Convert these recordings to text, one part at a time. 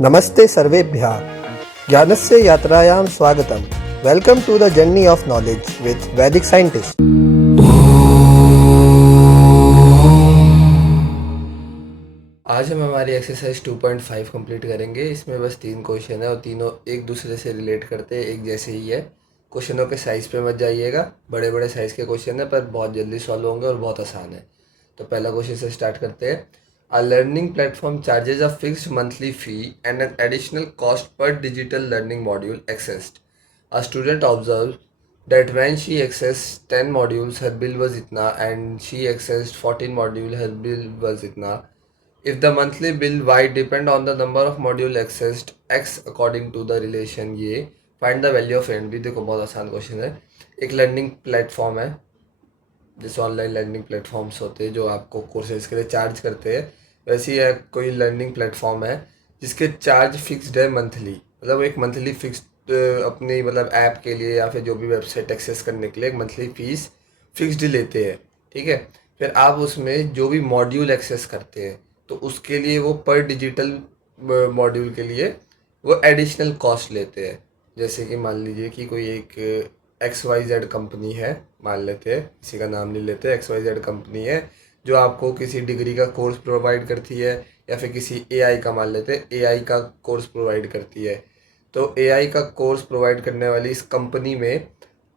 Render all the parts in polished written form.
नमस्ते सर्वेभ्यः ज्ञानस्य यात्रायां स्वागतम। Welcome to the journey of knowledge with Vedic scientist. आज हम हमारी एक्सरसाइज 2.5 कंप्लीट करेंगे। इसमें बस 3 क्वेश्चन है और तीनों एक दूसरे से रिलेट करते हैं, एक जैसे ही है। क्वेश्चनों के साइज़ पे मत जाइएगा, बड़े बड़े साइज़ के क्वेश्चन है पर बहुत जल्दी सॉल्व होंगे और बहुत आसान है। तो पहला क्वेश्चन से स्टार्ट करते हैं। A learning platform charges a fixed monthly fee and an additional cost per digital learning module accessed. A student observe that when she accessed 10 modules her bill was itna and she accessed 14 modules her bill was itna. If the monthly bill y depend on the number of module accessed x according to the relation ये find the value of n भी। देखो बहुत आसान question है। एक learning platform है, जैसे online learning platforms होते हैं जो आपको कोर्सेज के लिए चार्ज करते हैं, वैसे ही कोई लर्निंग प्लेटफॉर्म है जिसके चार्ज फिक्स्ड है मंथली। मतलब एक मंथली फिक्स्ड अपनी मतलब ऐप के लिए या फिर जो भी वेबसाइट एक्सेस करने के लिए एक मंथली फीस फिक्स्ड लेते हैं। ठीक है, फिर आप उसमें जो भी मॉड्यूल एक्सेस करते हैं तो उसके लिए वो पर डिजिटल मॉड्यूल के लिए वो एडिशनल कॉस्ट लेते हैं। जैसे कि मान लीजिए कि कोई एक XYZ कंपनी है, मान लेते हैं, किसी का नाम नहीं लेते, XYZ कंपनी है जो आपको किसी डिग्री का कोर्स प्रोवाइड करती है, या फिर किसी AI का मान लेते हैं, AI का कोर्स प्रोवाइड करती है। तो AI का कोर्स प्रोवाइड करने वाली इस कंपनी में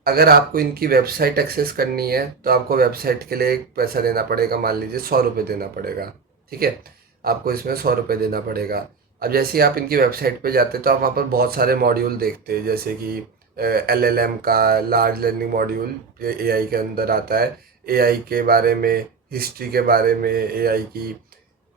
अगर आपको इनकी वेबसाइट एक्सेस करनी है तो आपको वेबसाइट के लिए एक पैसा देना पड़ेगा, मान लीजिए 100 रुपये देना पड़ेगा। ठीक है, आपको इसमें 100 रुपये देना पड़ेगा। अब जैसे ही आप इनकी वेबसाइट पे जाते हैं तो आप वहाँ पर बहुत सारे मॉड्यूल देखते हैं, जैसे कि LLM का लार्ज लर्निंग मॉड्यूल AI के अंदर आता है, AI के बारे में, हिस्ट्री के बारे में AI की,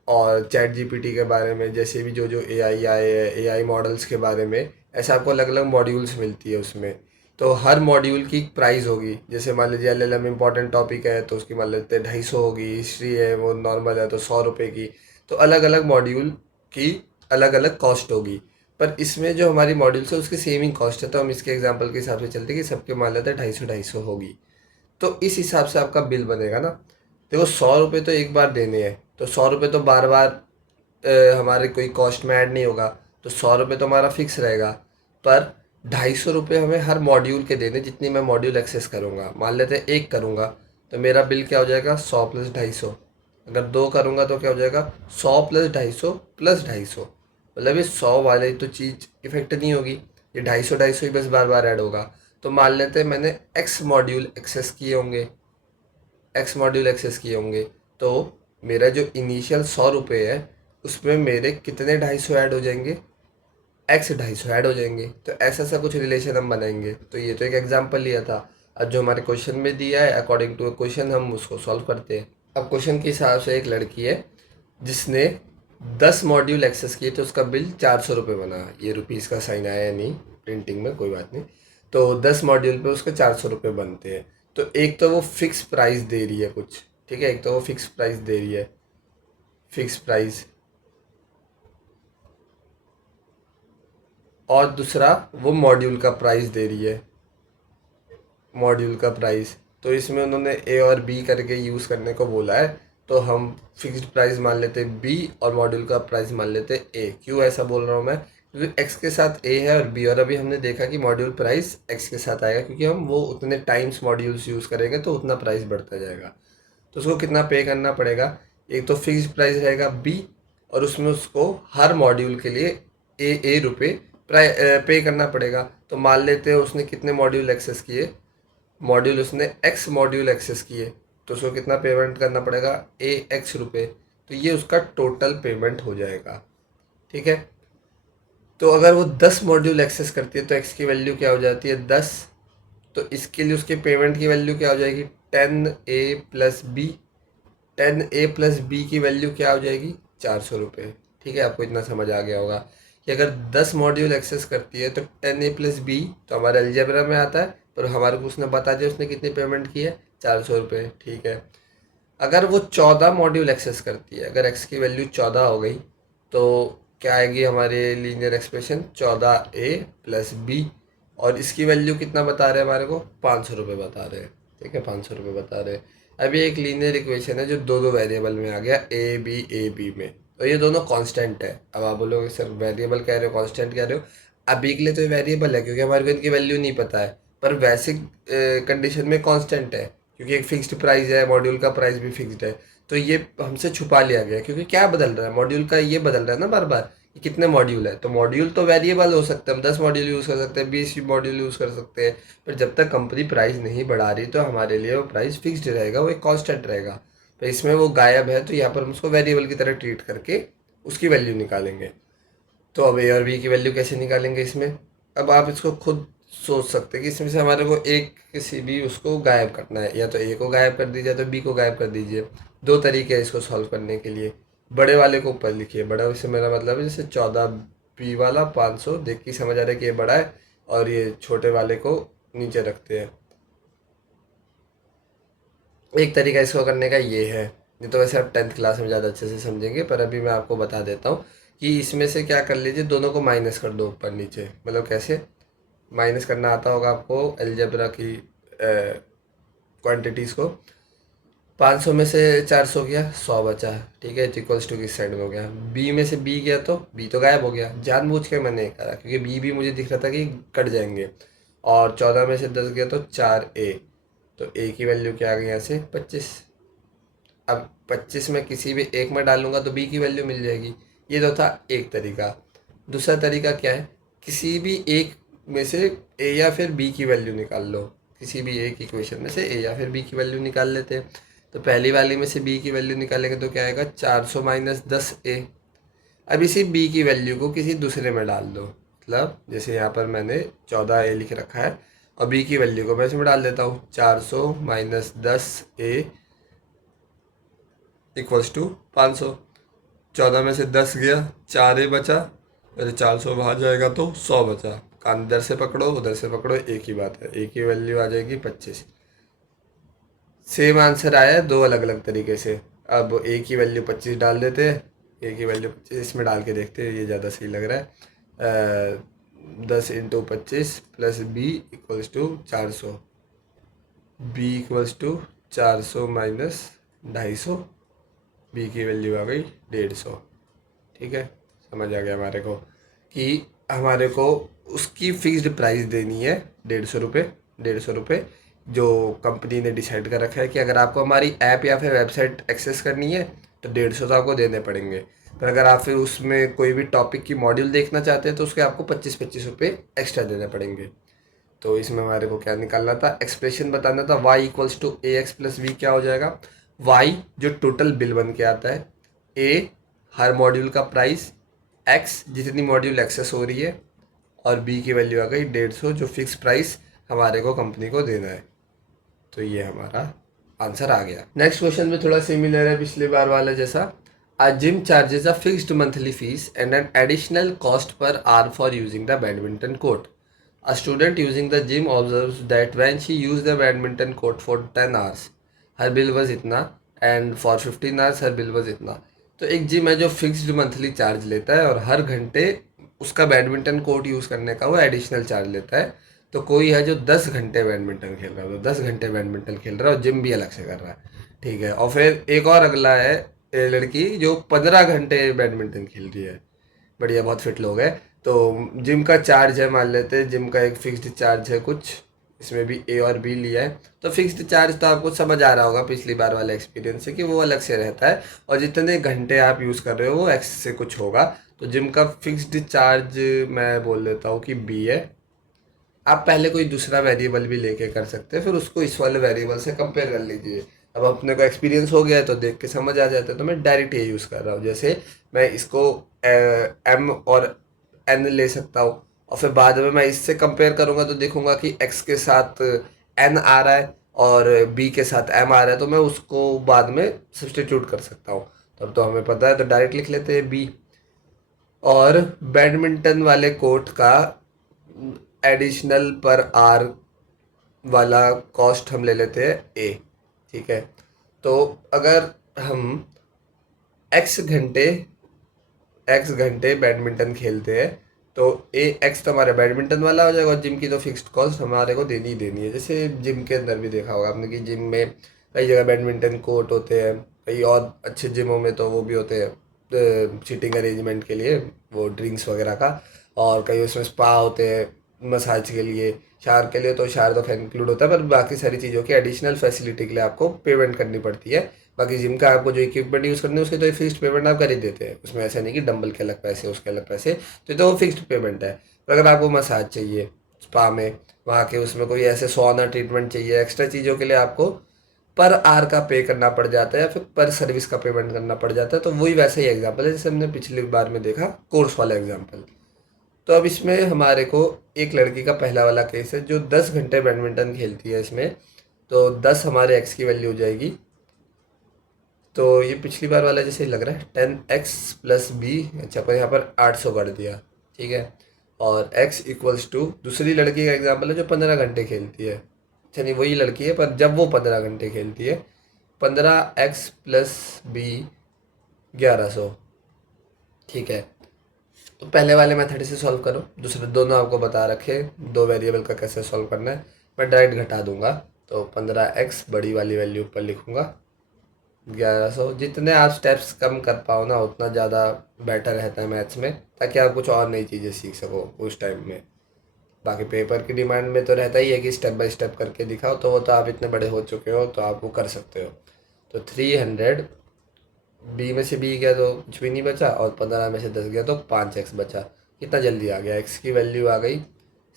और चैट GPT के बारे में, जैसे भी जो जो AI आए हैं AI मॉडल्स के बारे में, ऐसे आपको अलग अलग मॉड्यूल्स मिलती है उसमें। तो हर मॉड्यूल की प्राइस होगी। जैसे मान लीजिए LLM इम्पॉर्टेंट टॉपिक है तो उसकी मान लेते हैं 250 होगी, हिस्ट्री है वो नॉर्मल है तो 100 रुपये की। तो अलग अलग मॉड्यूल की अलग अलग कॉस्ट होगी, पर इसमें जो हमारी मॉड्यूल्स है उसकी सेम ही कॉस्ट है। तो हम इसके एग्जांपल के हिसाब से चलते हैं कि सबके मान लेते हैं 250 होगी। तो इस हिसाब से आपका बिल बनेगा ना। देखो 100 रुपये तो एक बार देने हैं, तो 100 रुपये तो बार बार हमारे कोई कॉस्ट में ऐड नहीं होगा, तो 100 रुपये तो हमारा फिक्स रहेगा। पर 250 रुपये हमें हर मॉड्यूल के देने, जितनी मैं मॉड्यूल एक्सेस करूँगा। मान लेते हैं एक करूँगा तो मेरा बिल क्या हो जाएगा, 100 + 250। अगर दो करूँगा तो क्या हो जाएगा, 100 + 250 + 250। मतलब ये 100 वाले तो चीज़ इफेक्ट नहीं होगी, ये 250 ही बस बार बार ऐड होगा। तो मान लेते हैं मैंने एक्स मॉड्यूल एक्सेस किए होंगे, तो मेरा जो इनिशियल 100 रुपये है उसमें मेरे कितने 250 ऐड हो जाएंगे, एक्स 250 ऐड हो जाएंगे। तो ऐसा सा कुछ रिलेशन हम बनाएंगे। तो ये तो एक एग्जांपल लिया था। अब जो हमारे क्वेश्चन में दिया है अकॉर्डिंग टू क्वेश्चन हम उसको सॉल्व करते हैं। अब क्वेश्चन के हिसाब से एक लड़की है जिसने 10 मॉड्यूल एक्सेस किए तो उसका बिल 400 रुपये बना। ये रुपीज़ का साइन आया है नहीं प्रिंटिंग में, कोई बात नहीं। तो 10 मॉड्यूल पे उसके 400 रुपये बनते हैं। तो एक तो वो फिक्स प्राइस दे रही है कुछ, ठीक है, एक तो वो फिक्स प्राइस दे रही है, फिक्स प्राइस, और दूसरा वो मॉड्यूल का प्राइस दे रही है, मॉड्यूल का प्राइस। तो इसमें उन्होंने ए और बी करके यूज़ करने को बोला है, तो हम फिक्स्ड प्राइस मान लेते हैं बी और मॉड्यूल का प्राइस मान लेते हैं ए। क्यों ऐसा बोल रहा हूँ मैं, क्योंकि एक्स के साथ ए है और बी, और अभी हमने देखा कि मॉड्यूल प्राइस एक्स के साथ आएगा क्योंकि हम वो उतने टाइम्स मॉड्यूल्स यूज़ करेंगे तो उतना प्राइस बढ़ता जाएगा। तो उसको कितना पे करना पड़ेगा, एक तो फिक्स्ड प्राइस रहेगा बी और उसमें उसको हर मॉड्यूल के लिए ए रुपये पे करना पड़ेगा। तो मान लेते हैं उसने कितने मॉड्यूल एक्सेस किए, मॉड्यूल उसने एक्स मॉड्यूल एक्सेस किए, तो उसको कितना पेमेंट करना पड़ेगा, एक्स रुपये। तो ये उसका टोटल पेमेंट हो जाएगा। ठीक है, तो अगर वो 10 मॉड्यूल एक्सेस करती है तो एक्स की वैल्यू क्या हो जाती है, 10। तो इसके लिए उसके पेमेंट की वैल्यू क्या हो जाएगी, 10A + B। 10A + B की वैल्यू क्या हो जाएगी, 400 रुपये। ठीक है, आपको इतना समझ आ गया होगा कि अगर 10 मॉड्यूल एक्सेस करती है तो 10A + B तो हमारे अलजेब्रा में आता है, पर हमारे को उसने बता दिया उसने कितनी पेमेंट की है, 400 रुपये। ठीक है, अगर वो 14 मॉड्यूल एक्सेस करती है, अगर एक्स की वैल्यू 14 हो गई तो क्या आएगी हमारे लीनियर एक्सप्रेशन, 14A + B, और इसकी वैल्यू कितना बता रहे हैं हमारे को, 500 रुपये बता रहे हैं। ठीक है, 500 रुपये बता रहे हैं। अभी एक लीनियर इक्वेशन है जो दो दो वेरिएबल में आ गया, ए बी में, तो ये दोनों कांस्टेंट है। अब आप बोलोगे सर वेरिएबल कह रहे हो कांस्टेंट कह रहे हो, अभी के लिए तो ये वेरिएबल है क्योंकि हमारे को इनकी वैल्यू नहीं पता है, पर वैसे कंडीशन में कांस्टेंट है क्योंकि एक फिक्स्ड प्राइस है, मॉड्यूल का प्राइस भी फिक्स्ड है। तो ये हमसे छुपा लिया गया क्योंकि क्या बदल रहा है, मॉड्यूल का ये बदल रहा है ना बार बार कि कितने मॉड्यूल है। तो मॉड्यूल तो वेरिएबल हो सकते हैं, हम 10 मॉड्यूल यूज़ कर सकते हैं, 20 मॉड्यूल यूज़ कर सकते हैं, पर जब तक कंपनी प्राइस नहीं बढ़ा रही तो हमारे लिए वो प्राइस फिक्स्ड रहेगा, वो एक कांस्टेंट रहेगा। तो इसमें वो गायब है, तो यहाँ पर हम उसको वेरिएबल की तरह ट्रीट करके उसकी वैल्यू निकालेंगे। तो अब ए और बी की वैल्यू कैसे निकालेंगे इसमें, अब आप इसको खुद सोच सकते हैं कि इसमें से हमारे को एक किसी भी उसको गायब करना है, या तो ए को गायब कर दीजिए या तो बी को गायब कर दीजिए। दो तरीके हैं इसको सॉल्व करने के लिए। बड़े वाले को ऊपर लिखिए, बड़ा से मेरा मतलब है जैसे 14 बी वाला 500, देख के समझ आ रहा है कि ये बड़ा है, और ये छोटे वाले को नीचे रखते हैं। एक तरीका इसको करने का ये है, नहीं तो वैसे आप 10th क्लास में ज़्यादा अच्छे से समझेंगे, पर अभी मैं आपको बता देता हूँ कि इसमें से क्या कर लीजिए, दोनों को माइनस कर दो ऊपर नीचे। मतलब कैसे माइनस करना आता होगा आपको अलजेब्रा की क्वांटिटीज़ को। 500 में से 400 गया, 100 बचा, ठीक है, इक्वल्स टू किस साइड में हो गया, बी में से बी गया तो बी तो गायब हो गया, जानबूझ के मैंने करा क्योंकि बी भी मुझे दिख रहा था कि कट जाएंगे। और 14 में से 10 गया तो 4 ए, तो ए की वैल्यू क्या आ गई यहाँ से 25। अब 25 में किसी भी एक में डालूंगा तो बी की वैल्यू मिल जाएगी। ये तो था एक तरीका। दूसरा तरीका क्या है, किसी भी एक में से ए या फिर बी की वैल्यू निकाल लो, किसी भी एक इक्वेशन में से ए या फिर बी की वैल्यू निकाल लेते हैं। तो पहली वाली में से बी की वैल्यू निकालेंगे तो क्या आएगा 400 माइनस 10 ए। अब इसी बी की वैल्यू को किसी दूसरे में डाल दो, मतलब जैसे यहाँ पर मैंने 14 ए लिख रखा है और बी की वैल्यू को मैं इसमें डाल देता हूँ 400 माइनस 10 ए इक्वल्स टू 500। 14 में से 10 गया, 4 ए बचा, अरे 400 बाहर जाएगा तो 100 बचा। कान इधर से पकड़ो उधर से पकड़ो, एक ही बात है, एक ही वैल्यू आ जाएगी 25। सेम आंसर आया है दो अलग अलग तरीके से। अब ए की वैल्यू 25 डाल देते हैं, ए की वैल्यू 25 इसमें डाल के देखते हैं, ये ज़्यादा सही लग रहा है। 10 × 25 plus B equals to 400, B equals to 400 minus 250, B की वैल्यू आ गई 150। ठीक है, समझ आ गया हमारे को कि हमारे को उसकी फिक्स्ड प्राइस देनी है 150 रुपये। 150 रुपये जो कंपनी ने डिसाइड कर रखा है कि अगर आपको हमारी ऐप या फिर वेबसाइट एक्सेस करनी है तो 150 तो आपको देने पड़ेंगे। पर अगर आप फिर उसमें कोई भी टॉपिक की मॉड्यूल देखना चाहते हैं तो उसके आपको 25-25 रुपये एक्स्ट्रा देने पड़ेंगे। तो इसमें हमारे को क्या निकालना था, एक्सप्रेशन बताना था, y equals to A X plus V क्या हो जाएगा, y जो टोटल बिल बन के आता है, a हर मॉड्यूल का प्राइस, x जितनी मॉड्यूल एक्सेस हो रही है, और b की वैल्यू आ गई 150 जो फिक्स प्राइस हमारे को कंपनी को देना है। तो ये हमारा आंसर आ गया। नेक्स्ट क्वेश्चन में थोड़ा सिमिलर है पिछली बार वाला जैसा। A gym charges a fixed monthly fees and an additional cost per hour for using the badminton court. A student using the gym observes that when she used the badminton court for 10 hours, her bill was इतना, and for 15 hours her bill was इतना। तो एक gym है जो fixed monthly charge लेता है और हर घंटे उसका बैडमिंटन कोर्ट यूज़ करने का वो एडिशनल चार्ज लेता है। तो कोई है जो 10 घंटे बैडमिंटन खेल रहा है, तो 10 घंटे बैडमिंटन खेल रहा है और जिम भी अलग से कर रहा है, ठीक है। और फिर एक और अगला है लड़की जो 15 घंटे बैडमिंटन खेल रही है, बढ़िया, बहुत फिट लोग है। तो जिम का चार्ज है, मान लेते हैं जिम का एक फिक्स्ड चार्ज है कुछ, इसमें भी ए और बी लिया है। तो फिक्स्ड चार्ज तो आपको समझ आ रहा होगा पिछली बार वाला एक्सपीरियंस से कि वो अलग से रहता है, और जितने घंटे आप यूज़ कर रहे हो वो एक्स से कुछ होगा। तो जिम का फिक्स्ड चार्ज मैं बोल देता हूँ कि बी है। आप पहले कोई दूसरा वेरिएबल भी लेके कर सकते हैं, फिर उसको इस वाले वेरिएबल से कंपेयर कर लीजिए। अब अपने को एक्सपीरियंस हो गया है तो देख के समझ आ जाता है, तो मैं डायरेक्ट ये यूज़ कर रहा हूँ। जैसे मैं इसको एम और एन ले सकता हूँ, और फिर बाद में मैं इससे कंपेयर करूँगा तो देखूंगा कि एक्स के साथ एन आ रहा है और बी के साथ एम आ रहा है, तो मैं उसको बाद में सब्सटीट्यूट कर सकता हूँ। तब तो हमें पता है, तो डायरेक्ट लिख लेते हैं बी। और बैडमिंटन वाले कोर्ट का एडिशनल पर आर वाला कॉस्ट हम ले लेते हैं ए, ठीक है। तो अगर हम एक्स घंटे बैडमिंटन खेलते हैं तो ए एक्स तो हमारा बैडमिंटन वाला हो जाएगा, और जिम की तो फिक्स्ड कॉस्ट हमारे को देनी ही देनी है। जैसे जिम के अंदर भी देखा होगा आपने कि जिम में कई जगह बैडमिंटन कोर्ट होते हैं, कई और अच्छे जिमों में तो वो भी होते हैं सीटिंग अरेंजमेंट के लिए, वो ड्रिंक्स वगैरह का। और कई उसमें स्पा होते हैं मसाज के लिए, शावर के लिए तो शावर तो खैर इंक्लूड होता है, पर बाकी सारी चीज़ों की एडिशनल फैसिलिटी के लिए आपको पेमेंट करनी पड़ती है। बाकी जिम का आपको जो इक्विपमेंट यूज़ करने है उसके तो एक फिक्स्ड पेमेंट आप कर ही देते हैं, उसमें ऐसा नहीं कि डंबल के अलग पैसे उसके अलग पैसे, तो वो फिक्स्ड पेमेंट है। पर अगर आपको मसाज चाहिए स्पा में, वहाँ के उसमें कोई ऐसे सौना ट्रीटमेंट चाहिए, एक्स्ट्रा चीज़ों के लिए आपको पर आर का पे करना पड़ जाता है या फिर पर सर्विस का पेमेंट करना पड़ जाता है। तो वही वैसा ही एग्जाम्पल है जैसे हमने पिछली बार में देखा कोर्स वाला एग्जाम्पल। तो अब इसमें हमारे को एक लड़की का पहला वाला केस है जो 10 घंटे बैडमिंटन खेलती है इसमें, तो 10 हमारे एक्स की वैल्यू हो जाएगी। तो ये पिछली बार वाला जैसे ही लग रहा है 10x+b, अच्छा पर यहाँ पर 800 कर दिया, ठीक है। और x इक्वल्स टू दूसरी लड़की का एग्जाम्पल है जो 15 घंटे खेलती है, अच्छा नहीं वही लड़की है पर जब वो 15 घंटे खेलती है, 15x+b 1100, ठीक है। तो पहले वाले मेथड से सॉल्व करो, दूसरे दोनों आपको बता रखे दो वेरिएबल का कैसे सॉल्व करना है। मैं डायरेक्ट घटा दूंगा, तो 15x बड़ी वाली वैल्यू ऊपर लिखूंगा 1100। जितने आप स्टेप्स कम कर पाओ ना उतना ज़्यादा बेटर रहता है मैथ्स में, ताकि आप कुछ और नई चीज़ें सीख सको उस टाइम में। बाकी पेपर की डिमांड में तो रहता ही है कि स्टेप बाय स्टेप करके दिखाओ, तो वो तो आप इतने बड़े हो चुके हो तो आप वो कर सकते हो। तो 300 बी में से बी गया तो कुछ भी नहीं बचा, और 15 में से 10 गया तो 5x बचा। कितना जल्दी आ गया, x की वैल्यू आ गई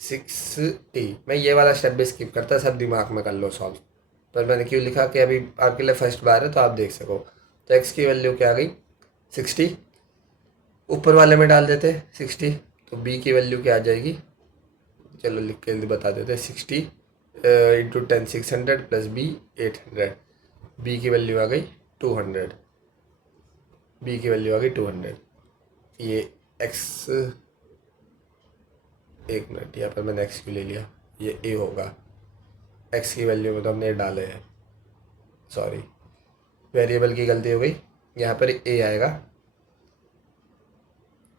60। मैं ये वाला स्टेप भी स्किप करता, सब दिमाग में कर लो सॉल्व, पर मैंने क्यों लिखा कि अभी आपके लिए फर्स्ट बार है तो आप देख सको। तो x की वैल्यू क्या आ गई 60, ऊपर वाले में डाल देते 60, तो b की वैल्यू क्या आ जाएगी, चलो लिख के बता देते 60 इंटू 10 600 प्लस b 800, b की वैल्यू आ गई 200, b की वैल्यू आ गई 200। ये x, एक मिनट यहाँ पर मैंने x क्यों ले लिया, ये a होगा, x की वैल्यू में तो हमने डाले हैं, सॉरी वेरिएबल की गलती हो गई, यहाँ पर a आएगा।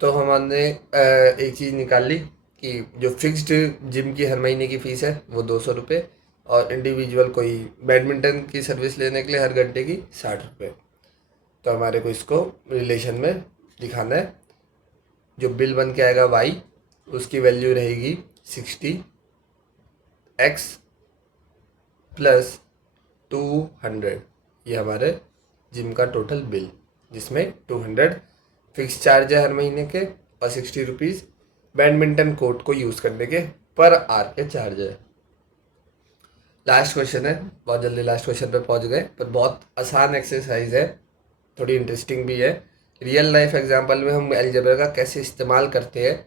तो हमने एक चीज़ निकाल ली कि जो फिक्स्ड जिम की हर महीने की फ़ीस है वो 200 रुपये, और इंडिविजुअल कोई बैडमिंटन की सर्विस लेने के लिए हर घंटे की 60 रुपये। तो हमारे को इसको रिलेशन में दिखाना है। जो बिल बन के आएगा y, उसकी वैल्यू रहेगी 60x प्लस 200, ये हमारे जिम का टोटल बिल, जिसमें 200 फिक्स चार्ज है हर महीने के और 60 रुपीज़ बैडमिंटन कोर्ट को यूज़ करने के पर आर के चार्ज है। लास्ट क्वेश्चन है, बहुत जल्दी लास्ट क्वेश्चन पे पहुंच गए, पर बहुत आसान एक्सरसाइज है, थोड़ी इंटरेस्टिंग भी है। रियल लाइफ एग्जांपल में हम अलजेब्रा का कैसे इस्तेमाल करते हैं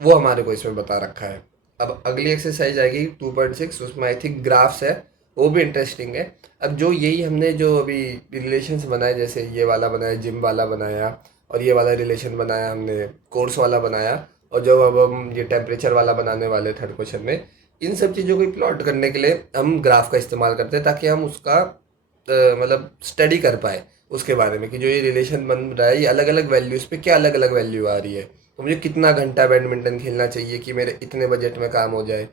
वो हमारे को इसमें बता रखा है। अब अगली एक्सरसाइज आएगी 2.6, उसमें आई थिंक ग्राफ्स है, वो भी इंटरेस्टिंग है। अब जो यही हमने जो अभी रिलेशंस बनाए, जैसे ये वाला बनाया जिम वाला बनाया, और ये वाला रिलेशन बनाया हमने कोर्स वाला बनाया, और जो अब हम ये टेम्परेचर वाला बनाने वाले थर्ड क्वेश्चन में, इन सब चीज़ों को प्लॉट करने के लिए हम ग्राफ का इस्तेमाल करते हैं, ताकि हम उसका मतलब स्टडी कर पाए उसके बारे में कि जो ये रिलेशन बन रहा है ये अलग अलग वैल्यूज़ पे क्या अलग अलग वैल्यू आ रही है। तो मुझे कितना घंटा बैडमिंटन खेलना चाहिए कि मेरे इतने बजट में काम हो जाए,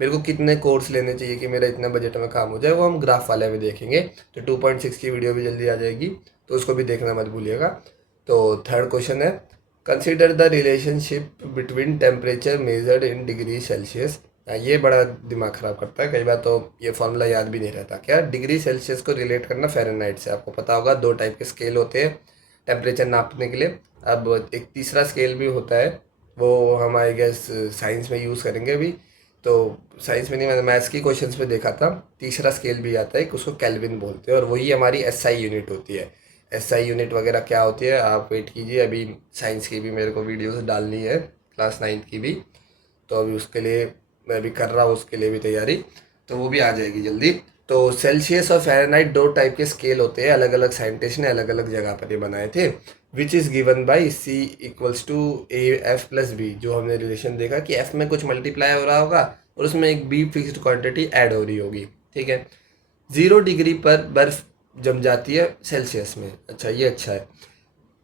मेरे को कितने कोर्स लेने चाहिए कि मेरा इतने बजट में काम हो जाए, वो हम ग्राफ वाले में देखेंगे। तो 2.6 की वीडियो भी जल्दी आ जाएगी, तो उसको भी देखना मत भूलिएगा। तो थर्ड क्वेश्चन है, consider the relationship between temperature measured in degree Celsius. ये बड़ा दिमाग ख़राब करता है, कई बार तो ये फॉर्मूला याद भी नहीं रहता। क्या डिग्री सेल्सियस को रिलेट करना फ़ारेनहाइट से, आपको पता होगा 2 टाइप के स्केल होते हैं टेम्परेचर नापने के लिए। अब एक तीसरा स्केल भी होता है, वो हम आई गेस साइंस में यूज़ करेंगे अभी, तो साइंस में नहीं, मैंने मैथ्स की क्वेश्चंस में देखा था। तीसरा स्केल भी आता है, उसको केल्विन बोलते हैं, और वही हमारी एसआई यूनिट होती है। एसआई यूनिट वगैरह क्या होती है आप वेट कीजिए, अभी साइंस की भी मेरे को वीडियोस डालनी है, क्लास 9 की भी, तो अभी उसके लिए मैं भी कर रहा हूँ, उसके लिए भी तैयारी, तो वो भी आ जाएगी जल्दी। तो सेल्सियस और फ़ारेनहाइट 2 टाइप के स्केल होते हैं, अलग अलग साइंटिस्ट ने अलग अलग जगह पर ये बनाए थे। Which is given by C equals to AF+B, जो हमने रिलेशन देखा कि F में कुछ मल्टीप्लाई हो रहा होगा और उसमें एक B फिक्स्ड क्वांटिटी ऐड हो रही होगी, ठीक है। 0 डिग्री पर बर्फ़ जम जाती है सेल्सियस में, अच्छा ये अच्छा है।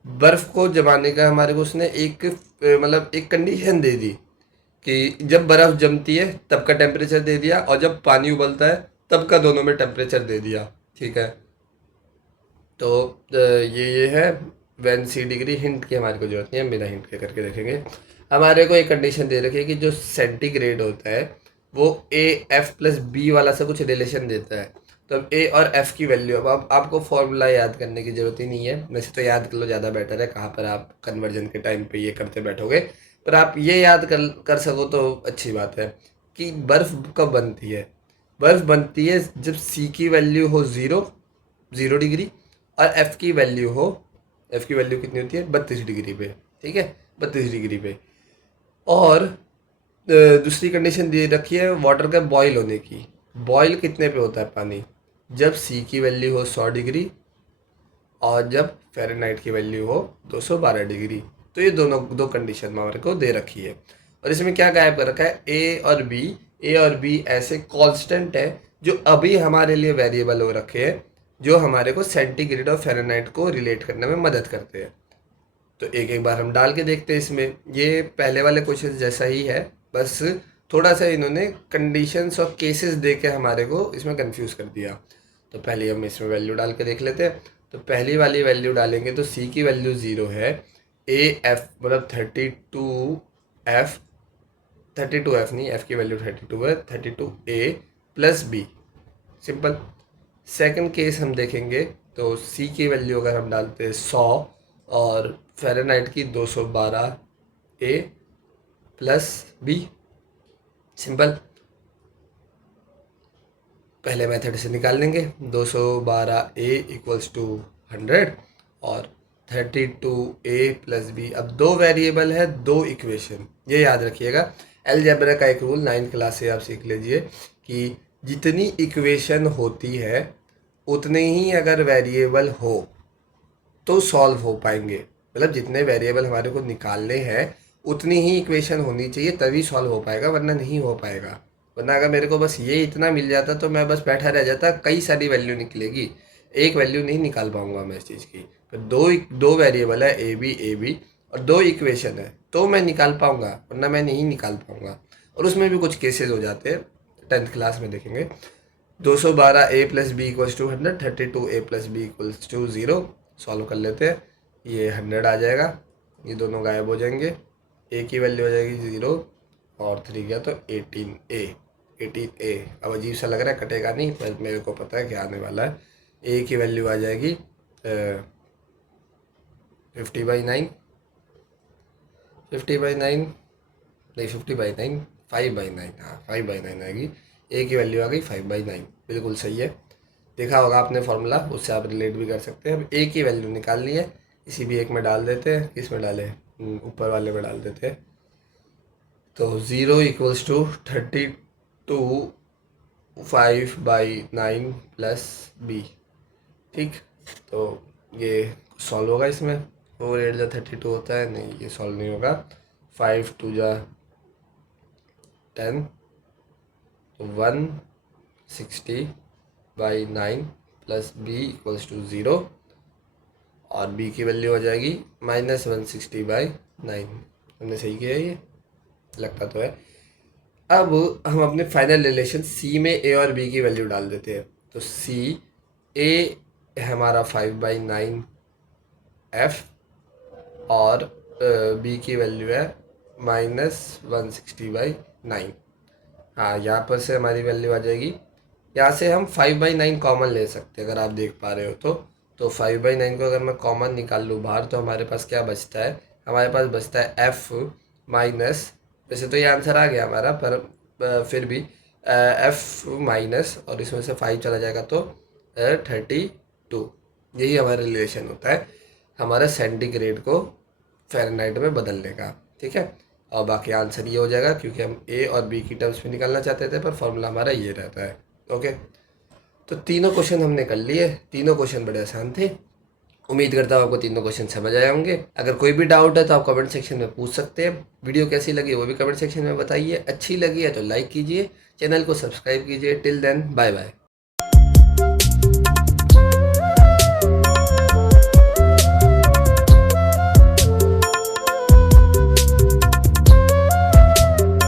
बर्फ़ को जमाने का हमारे को उसने एक मतलब एक कंडीशन दे दी कि जब बर्फ़ जमती है तब का टेम्परेचर दे दिया, और जब पानी उबलता है तब का दोनों में टेम्परेचर दे दिया, ठीक है। तो ये है व्हेन सी डिग्री, हिंट की हमारे को जरूरत नहीं है, हम बिना हिंट के करके देखेंगे। हमारे को एक कंडीशन दे रखी है कि जो सेंटीग्रेड होता है वो ए एफ प्लस बी वाला से कुछ रिलेशन देता है। तो अब ए और एफ की वैल्यू, अब आपको फॉर्मूला याद करने की ज़रूरत ही नहीं है, वैसे तो याद कर लो ज़्यादा बेटर है, कहाँ पर आप कन्वर्जन के टाइम पे ये करते बैठोगे, पर आप ये याद कर सको तो अच्छी बात है कि बर्फ़ कब बनती है। बर्फ़ बनती है जब सी की वैल्यू हो ज़ीरो डिग्री और एफ़ की वैल्यू कितनी होती है 32 डिग्री पे, ठीक है, 32 डिग्री पे। और दूसरी कंडीशन दे रखी है वाटर का बॉयल होने की। बॉयल कितने पे होता है पानी, जब सी की वैल्यू हो 100 डिग्री और जब फ़ारेनहाइट की वैल्यू हो 212 डिग्री। तो ये दोनों दो कंडीशन हमारे को दे रखी है। और इसमें क्या गायब कर रखा है, ए और बी ऐसे कांस्टेंट है जो अभी हमारे लिए वेरिएबल हो रखे हैं, जो हमारे को सेंटीग्रेड और फ़ारेनहाइट को रिलेट करने में मदद करते हैं। तो एक एक बार हम डाल के देखते हैं इसमें। ये पहले वाले क्वेश्चन जैसा ही है, बस थोड़ा सा इन्होंने कंडीशंस और केसेस दे के हमारे को इसमें कंफ्यूज कर दिया। तो पहले हम इसमें वैल्यू डाल के देख लेते हैं। तो पहली वाली वैल्यू डालेंगे तो सी की वैल्यू 0 है, ए एफ मतलब 32 एफ नहीं, एफ की वैल्यू 32 है, 32 a plus b, simple. Second case हम देखेंगे तो सी की वैल्यू अगर हम डालते हैं 100 और फ़ारेनहाइट की 212 ए प्लस बी, सिंपल। पहले मेथड से निकाल लेंगे, 212 ए इक्वल्स टू 100 और 32 ए प्लस बी। अब दो वेरिएबल है, दो इक्वेशन, ये याद रखिएगा। अलजेब्रा का एक रूल 9th क्लास से आप सीख लीजिए कि जितनी इक्वेशन होती है उतने ही अगर वेरिएबल हो तो सॉल्व हो पाएंगे। मतलब जितने वेरिएबल हमारे को निकालने हैं उतनी ही इक्वेशन होनी चाहिए तभी सॉल्व हो पाएगा, वरना नहीं हो पाएगा। वरना अगर मेरे को बस ये इतना मिल जाता तो मैं बस बैठा रह जाता, कई सारी वैल्यू निकलेगी, एक वैल्यू नहीं निकाल पाऊंगा मैं इस चीज़ की। तो दो वेरिएबल है ए बी और दो इक्वेशन है तो मैं निकाल पाऊंगा, वरना मैं नहीं निकाल पाऊंगा। और उसमें भी कुछ केसेस हो जाते हैं, 10th क्लास में देखेंगे। 212 a plus B equals to 100, 32 a plus B equals to 0। Solve कर लेते हैं, ये 100 आ जाएगा, ये दोनों गायब हो जाएंगे, ए की वैल्यू हो जाएगी 0 और 3 गया तो 18 ए। अब अजीब सा लग रहा है, कटेगा नहीं, पर मेरे को पता है क्या आने वाला है। ए की वैल्यू आ जाएगी 50/9, 50/9 नहीं, 50/9, 5/9, हाँ 5/9 आएगी। ए की वैल्यू आ गई 5/9, बिल्कुल सही है। देखा होगा आपने फॉर्मूला, उससे आप रिलेट भी कर सकते हैं। अब ए की वैल्यू निकालनी है, इसी भी एक में डाल देते हैं, किस में डालें, ऊपर वाले में डाल देते हैं। तो 0 इक्वल्स टू 32 5/9 प्लस बी, ठीक। तो ये सॉल्व होगा इसमें, 4 8 जा 32 होता है, नहीं ये सॉल्व नहीं होगा। 5 2 जा 10 तो 160/9 प्लस बी इक्वल्स टू 0 और बी की वैल्यू हो जाएगी -160/9। हमने सही किया, ये लगता तो है। अब हम अपने फाइनल रिलेशन सी में ए और बी की वैल्यू डाल देते हैं। तो सी ए हमारा 5/9 एफ और बी की वैल्यू है -160/9। हाँ, यहाँ पर से हमारी वैल्यू आ जाएगी। यहाँ से हम 5/9 कॉमन ले सकते हैं, अगर आप देख पा रहे हो तो 5/9 को अगर मैं कॉमन निकाल लूँ बाहर तो हमारे पास क्या बचता है, हमारे पास बचता है एफ माइनस, वैसे तो ये आंसर आ गया हमारा, पर फिर भी एफ माइनस और इसमें से 5 चला जाएगा तो 32। यही हमारा रिलेशन होता है हमारा सेंटीग्रेड को फ़ारेनहाइट में बदलने का, ठीक है। और बाकी आंसर ये हो जाएगा क्योंकि हम ए और बी की टर्म्स में निकालना चाहते थे, पर फॉर्मूला हमारा ये रहता है, ओके। तो तीनों क्वेश्चन हमने कर लिए, तीनों क्वेश्चन बड़े आसान थे। उम्मीद करता हूँ आपको तीनों क्वेश्चन समझ आए होंगे। अगर कोई भी डाउट है तो आप कमेंट सेक्शन में पूछ सकते हैं। वीडियो कैसी लगी वो भी कमेंट सेक्शन में बताइए। अच्छी लगी है तो लाइक कीजिए, चैनल को सब्सक्राइब कीजिए। Till then bye bye.